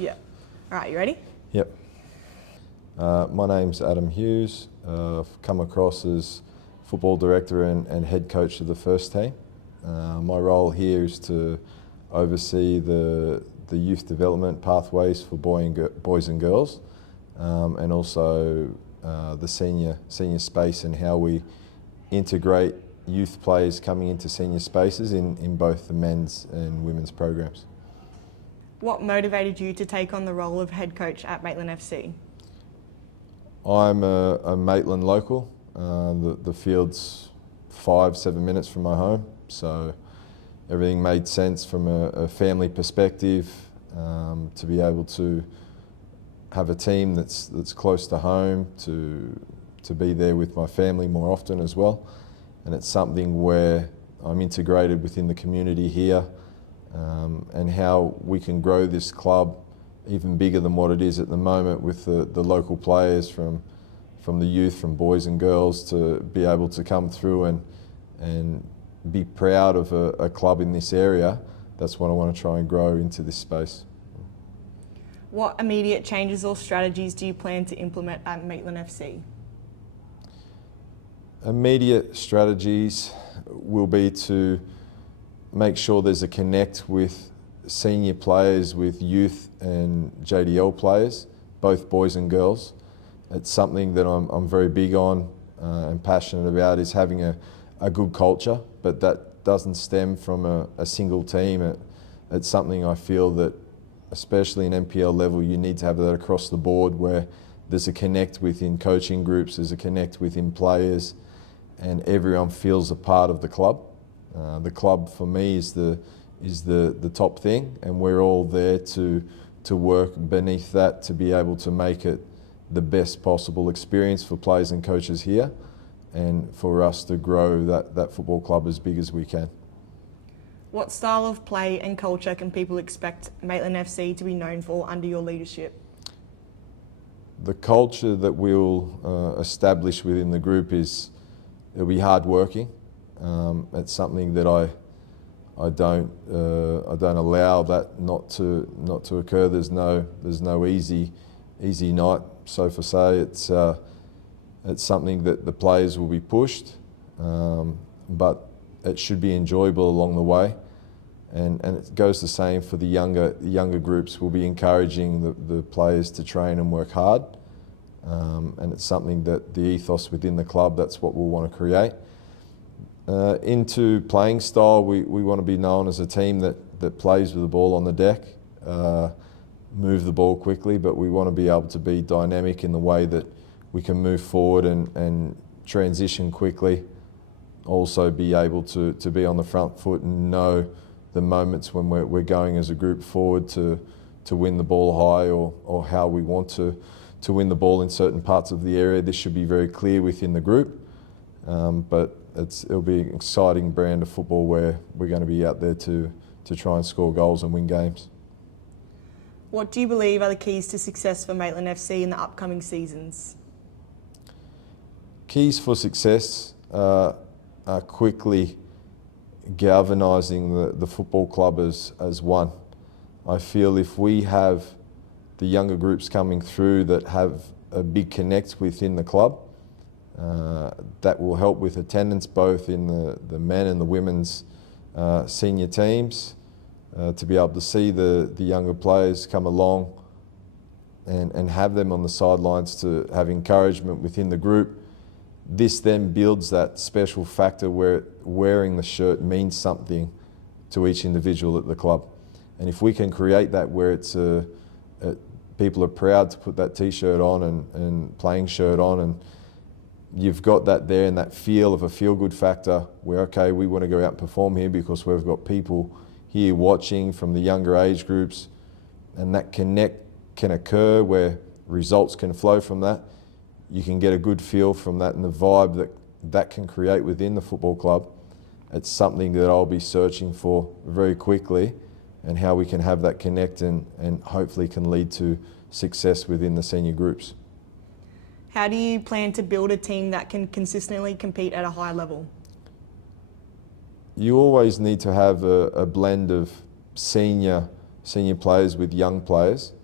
Yeah. All right, you ready? Yep. My name's Adam Hughes. I've come across as football director and head coach of the first team. My role here is to oversee the youth development pathways for boys and girls, and also the senior space and how we integrate youth players coming into senior spaces in both the men's and women's programs. What motivated you to take on the role of head coach at Maitland FC? I'm a Maitland local. The field's 5-7 minutes from my home, so everything made sense from a family perspective, to be able to have a team that's close to home, to be there with my family more often as well. And it's something where I'm integrated within the community here, and how we can grow this club even bigger than what it is at the moment with the local players from the youth, from boys and girls, to be able to come through and be proud of a club in this area. That's what I want to try and grow into this space. What immediate changes or strategies do you plan to implement at Maitland FC? Immediate strategies will be to make sure there's a connect with senior players, with youth and JDL players, both boys and girls. It's something that I'm very big on and passionate about, is having a good culture, but that doesn't stem from a single team. It's something I feel that, especially in NPL level, you need to have that across the board, where there's a connect within coaching groups, there's a connect within players, and everyone feels a part of the club. The club for me is the top thing, and we're all there to work beneath that to be able to make it the best possible experience for players and coaches here, and for us to grow that football club as big as we can. What style of play and culture can people expect Maitland FC to be known for under your leadership? The culture that we'll establish within the group it'll be hard working. It's something that I don't allow that not to occur. There's no easy night, so for say. It's something that the players will be pushed, but it should be enjoyable along the way, and it goes the same for the younger groups. We'll be encouraging the players to train and work hard, and it's something that the ethos within the club, that's what we'll want to create. Into playing style, we want to be known as a team that plays with the ball on the deck, move the ball quickly, but we want to be able to be dynamic in the way that we can move forward and transition quickly. Also be able to be on the front foot and know the moments when we're going as a group forward to win the ball high, or how we want to win the ball in certain parts of the area. This should be very clear within the group, but it'll be an exciting brand of football where we're going to be out there to try and score goals and win games. What do you believe are the keys to success for Maitland FC in the upcoming seasons? Keys for success are quickly galvanising the football club as one. I feel if we have the younger groups coming through that have a big connect within the club, that will help with attendance both in the men and the women's senior teams, to be able to see the younger players come along and have them on the sidelines, to have encouragement within the group. This then builds that special factor where wearing the shirt means something to each individual at the club. And if we can create that where people are proud to put that t-shirt on and playing shirt on, and you've got that there, and that feel of a feel-good factor where, okay, we want to go out and perform here because we've got people here watching from the younger age groups, and that connect can occur where results can flow from that. You can get a good feel from that, and the vibe that can create within the football club. It's something that I'll be searching for very quickly, and how we can have that connect and hopefully can lead to success within the senior groups. How do you plan to build a team that can consistently compete at a high level? You always need to have a blend of senior players with young players.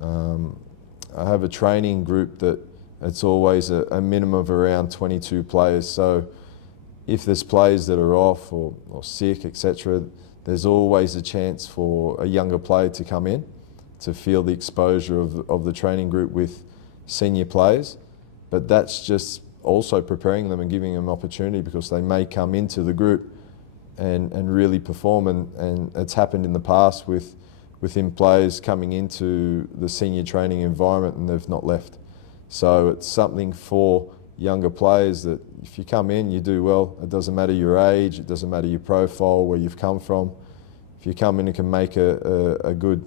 I have a training group that it's always a minimum of around 22 players. So if there's players that are off or sick, etc., there's always a chance for a younger player to come in to feel the exposure of the training group with senior players. But that's just also preparing them and giving them opportunity, because they may come into the group and really perform. And it's happened in the past within players coming into the senior training environment and they've not left. So it's something for younger players that if you come in, you do well. It doesn't matter your age, it doesn't matter your profile, where you've come from. If you come in and can make a good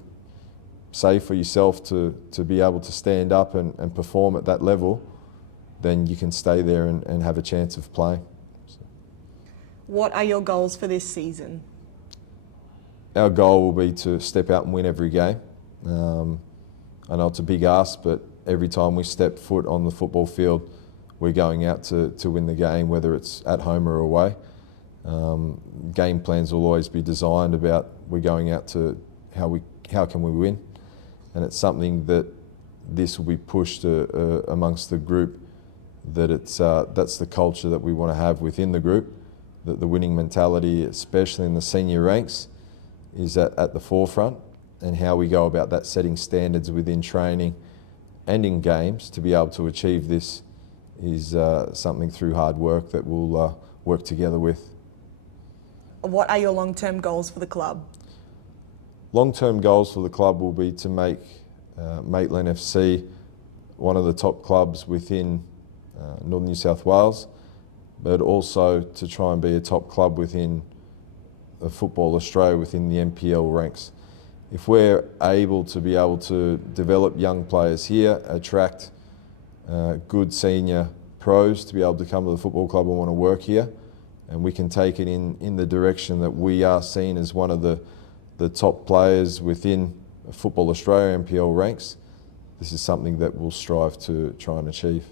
save for yourself to be able to stand up and perform at that level, then you can stay there and have a chance of playing. So. What are your goals for this season? Our goal will be to step out and win every game. I know it's a big ask, but every time we step foot on the football field, we're going out to win the game, whether it's at home or away. Game plans will always be designed about we're going out to how can we win, and it's something that this will be pushed amongst the group, that that's the culture that we want to have within the group, that the winning mentality, especially in the senior ranks, is at the forefront, and how we go about that, setting standards within training and in games to be able to achieve this is something through hard work that we'll work together with. What are your long-term goals for the club? Long-term goals for the club will be to make Maitland FC one of the top clubs within Northern New South Wales, but also to try and be a top club within Football Australia, within the NPL ranks. If we're able to develop young players here, attract good senior pros to be able to come to the football club and want to work here, and we can take it in the direction that we are seen as one of the top players within Football Australia NPL ranks, this is something that we'll strive to try and achieve.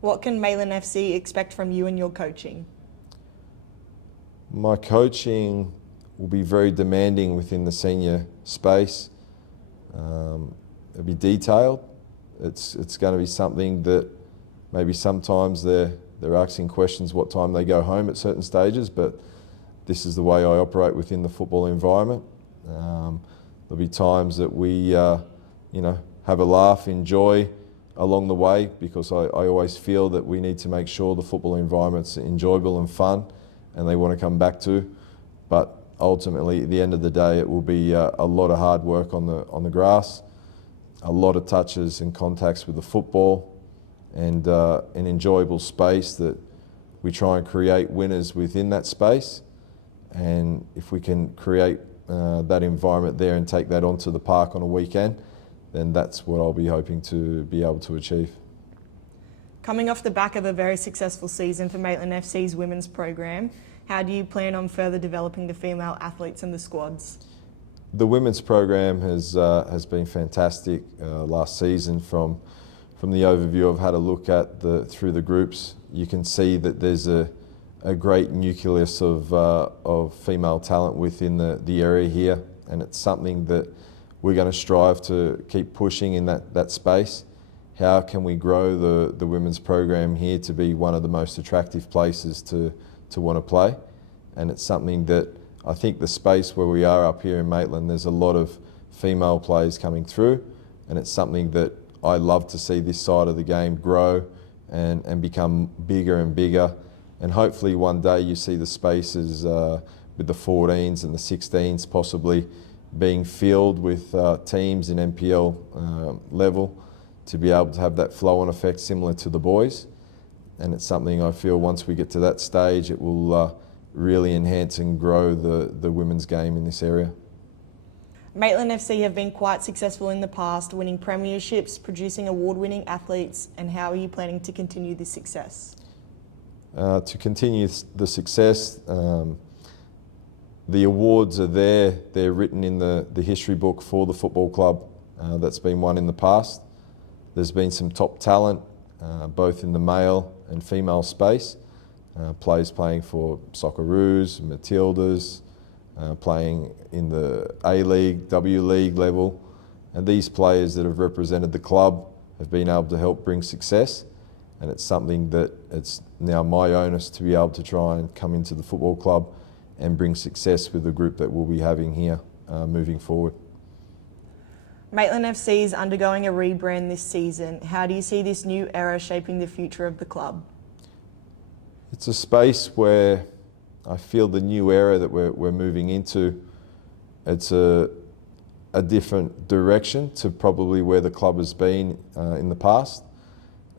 What can Maitland FC expect from you and your coaching? My coaching will be very demanding within the senior space. It'll be detailed. It's going to be something that maybe sometimes they're asking questions what time they go home at certain stages, but this is the way I operate within the football environment. There'll be times that we have a laugh, enjoy along the way, because I always feel that we need to make sure the football environment's enjoyable and fun and they want to come back to. But ultimately, at the end of the day, it will be a lot of hard work on the grass, a lot of touches and contacts with the football, and an enjoyable space that we try and create winners within that space. And if we can create that environment there and take that onto the park on a weekend, then that's what I'll be hoping to be able to achieve. Coming off the back of a very successful season for Maitland FC's women's program, how do you plan on further developing the female athletes in the squads? The women's program has been fantastic last season. From the overview I've had a look at through the groups, you can see that there's a great nucleus of female talent within the area here, and it's something that we're going to strive to keep pushing in that space. How can we grow the women's program here to be one of the most attractive places to want to play? And it's something that I think the space where we are up here in Maitland, there's a lot of female players coming through, and it's something that I love to see this side of the game grow and become bigger and bigger. And hopefully one day you see the spaces with the 14s and the 16s possibly being filled with teams in NPL level, to be able to have that flow-on effect similar to the boys. And it's something I feel once we get to that stage, it will really enhance and grow the women's game in this area. Maitland FC have been quite successful in the past, winning premierships, producing award-winning athletes, and how are you planning to continue this success? To continue the success, the awards are there. They're written in the history book for the football club that's been won in the past. There's been some top talent, both in the male and female space. Players playing for Socceroos, Matildas, playing in the A-League, W-League level. And these players that have represented the club have been able to help bring success. And it's something that it's now my onus to be able to try and come into the football club and bring success with the group that we'll be having here moving forward. Maitland FC is undergoing a rebrand this season. How do you see this new era shaping the future of the club? It's a space where I feel the new era that we're moving into, it's a different direction to probably where the club has been in the past.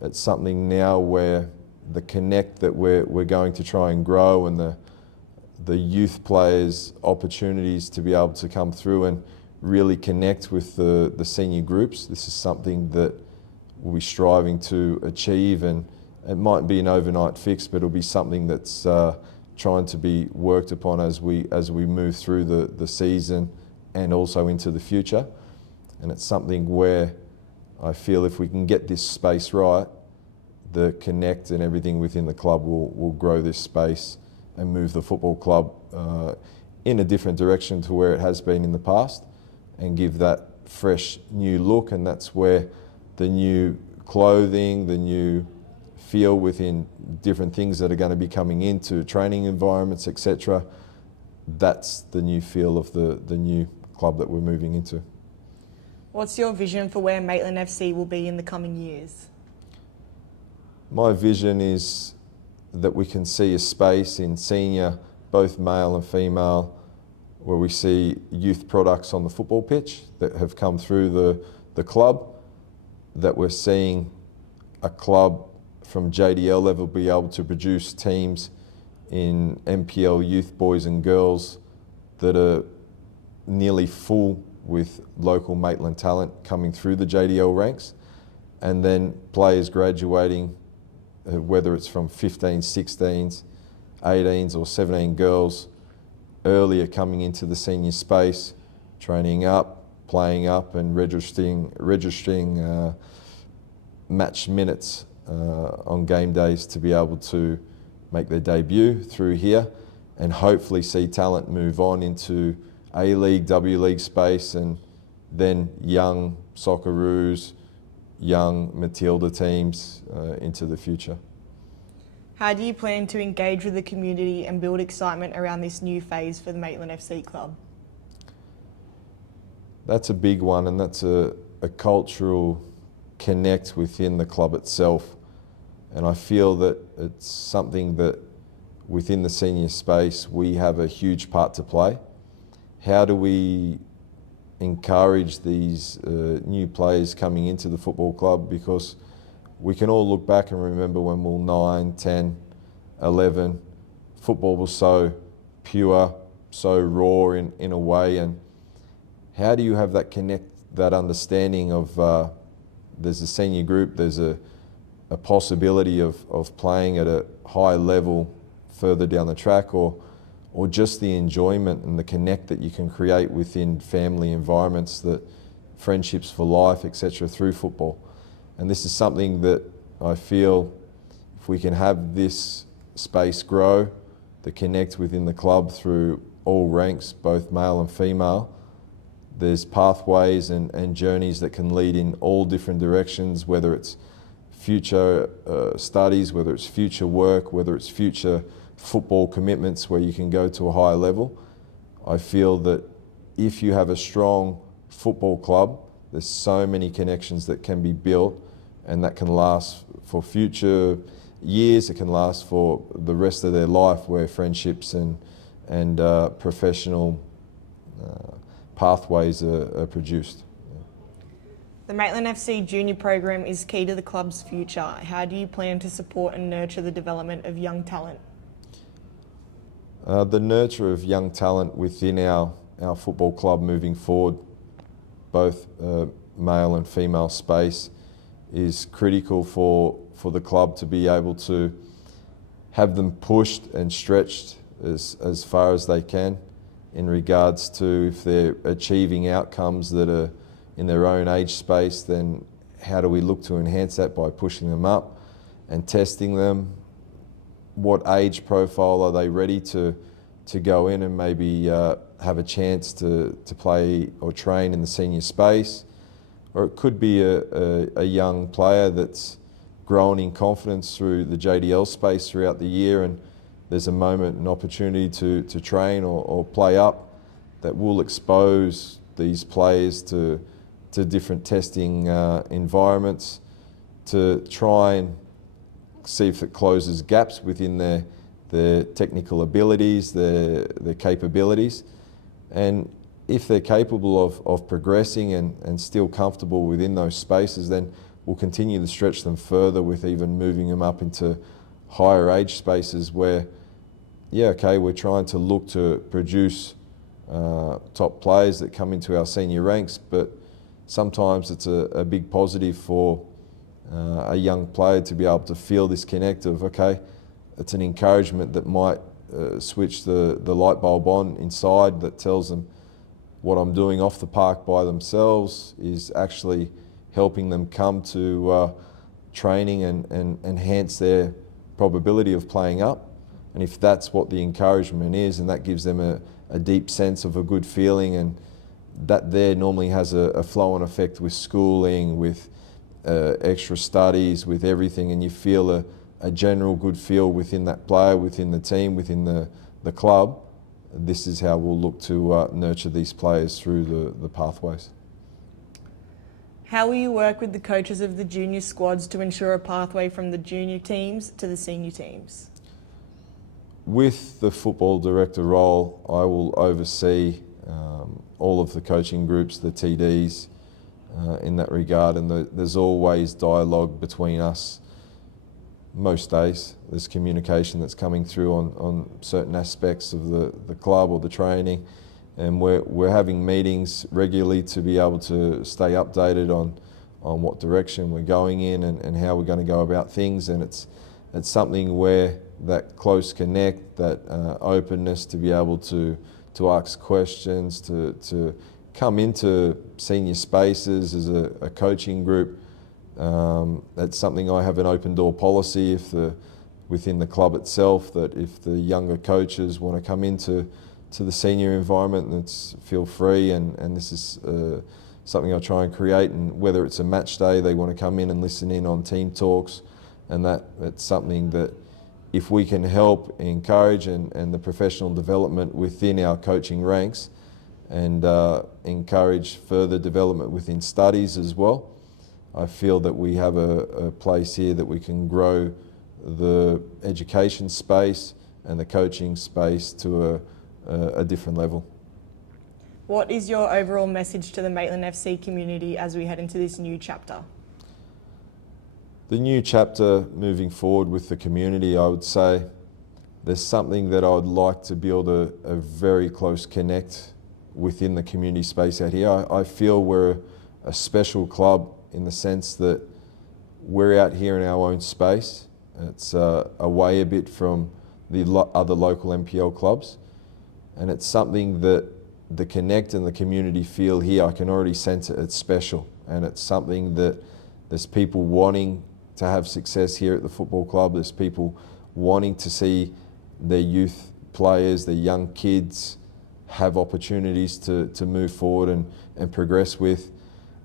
It's something now where the connect that we're going to try and grow, and the youth players' opportunities to be able to come through and really connect with the senior groups. This is something that we'll be striving to achieve, and it might be an overnight fix, but it'll be something that's trying to be worked upon as we move through the season and also into the future. And it's something where I feel if we can get this space right, the connect and everything within the club will grow this space and move the football club in a different direction to where it has been in the past, and give that fresh new look. And that's where the new clothing, the new feel within different things that are going to be coming into training environments, etc. That's the new feel of the new club that we're moving into. What's your vision for where Maitland FC will be in the coming years? My vision is that we can see a space in senior, both male and female, where we see youth products on the football pitch that have come through the club, that we're seeing a club from JDL level be able to produce teams in MPL youth boys and girls that are nearly full with local Maitland talent coming through the JDL ranks, and then players graduating, whether it's from 15s, 16s, 18s or 17 girls, earlier coming into the senior space, training up, playing up and registering match minutes on game days to be able to make their debut through here, and hopefully see talent move on into A-League, W-League space, and then young Socceroos, young Matilda teams into the future. How do you plan to engage with the community and build excitement around this new phase for the Maitland FC club? That's a big one, and that's a cultural connect within the club itself. And I feel that it's something that within the senior space we have a huge part to play. How do we encourage these new players coming into the football club? Because we can all look back and remember when we were 9, 10, 11, football was so pure, so raw in a way. And how do you have that connect, that understanding of there's a senior group, there's a possibility of playing at a high level further down the track, or just the enjoyment and the connect that you can create within family environments, that friendships for life, etc., through football. And this is something that I feel if we can have this space grow, the connect within the club through all ranks, both male and female, there's pathways and journeys that can lead in all different directions, whether it's future studies, whether it's future work, whether it's future football commitments where you can go to a higher level. I feel that if you have a strong football club, there's so many connections that can be built, and that can last for future years. It can last for the rest of their life, where friendships and professional pathways are produced. The Maitland FC Junior program is key to the club's future. How do you plan to support and nurture the development of young talent? The nurture of young talent within our football club moving forward, both male and female space, is critical for the club to be able to have them pushed and stretched as far as they can, in regards to if they're achieving outcomes that are in their own age space, then how do we look to enhance that by pushing them up and testing them? What age profile are they ready to go in and maybe have a chance to play or train in the senior space? or it could be a young player that's grown in confidence through the JDL space throughout the year, and there's a moment, an opportunity to train or play up that will expose these players to different testing environments to try and see if it closes gaps within their technical abilities, their capabilities. And if they're capable of progressing and still comfortable within those spaces, then we'll continue to stretch them further with even moving them up into higher age spaces where, yeah, okay, we're trying to look to produce top players that come into our senior ranks, but sometimes it's a big positive for a young player to be able to feel this connect of, okay, it's an encouragement that might switch the light bulb on inside that tells them what I'm doing off the park by themselves is actually helping them come to training and enhance their probability of playing up. And if that's what the encouragement is, and that gives them a deep sense of a good feeling, and that there normally has a flow-on effect with schooling, with extra studies, with everything, and you feel a general good feel within that player, within the team, within the club. This is how we'll look to nurture these players through the pathways. How will you work with the coaches of the junior squads to ensure a pathway from the junior teams to the senior teams? With the football director role, I will oversee all of the coaching groups, the TDs, in that regard, and there's always dialogue between us. Most days there's communication that's coming through on certain aspects of the club or the training, and we're having meetings regularly to be able to stay updated on what direction we're going in and how we're going to go about things. And it's something where that close connect, that openness to be able to ask questions, to come into senior spaces as a coaching group. That's something I have an open door policy within the club itself, that if the younger coaches want to come into the senior environment, that's feel free, and this is something I try and create. And whether it's a match day, they want to come in and listen in on team talks, and that's something that if we can help encourage and the professional development within our coaching ranks and encourage further development within studies as well, I feel that we have a place here that we can grow the education space and the coaching space to a different level. What is your overall message to the Maitland FC community as we head into this new chapter? The new chapter moving forward with the community, I would say there's something that I would like to build a very close connect within the community space out here. I feel we're a special club in the sense that we're out here in our own space. It's away a bit from the other local NPL clubs, and it's something that the connect and the community feel here. I can already sense it. It's special, and it's something that there's people wanting to have success here at the football club. There's people wanting to see their youth players, their young kids have opportunities to move forward and progress with.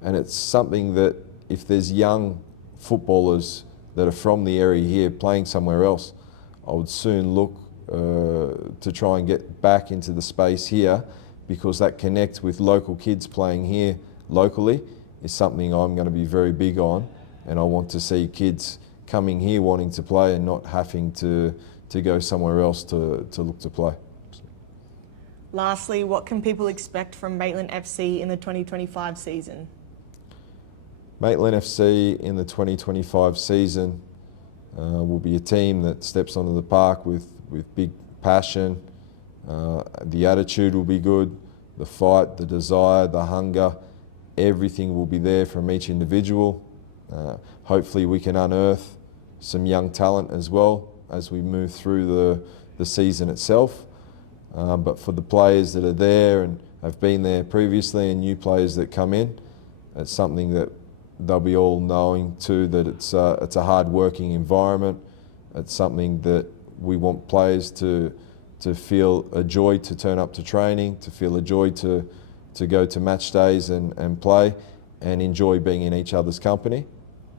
And it's something that if there's young footballers that are from the area here playing somewhere else, I would soon look to try and get back into the space here, because that connect with local kids playing here locally is something I'm going to be very big on, and I want to see kids coming here wanting to play and not having to go somewhere else to look to play. Lastly, what can people expect from Maitland FC in the 2025 season? Maitland FC in the 2025 season will be a team that steps onto the park with big passion. The attitude will be good, the fight, the desire, the hunger, everything will be there from each individual. Hopefully we can unearth some young talent as well as we move through the season itself. But for the players that are there and have been there previously and new players that come in, it's something that they'll be all knowing too, that it's a hard working environment. It's something that we want players to feel a joy to turn up to training, to feel a joy to go to match days and play. and enjoy being in each other's company.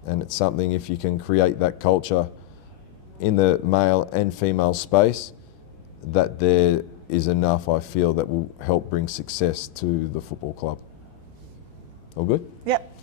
And it's something, if you can create that culture in the male and female space, that there is enough, I feel, that will help bring success to the football club. All good? Yep.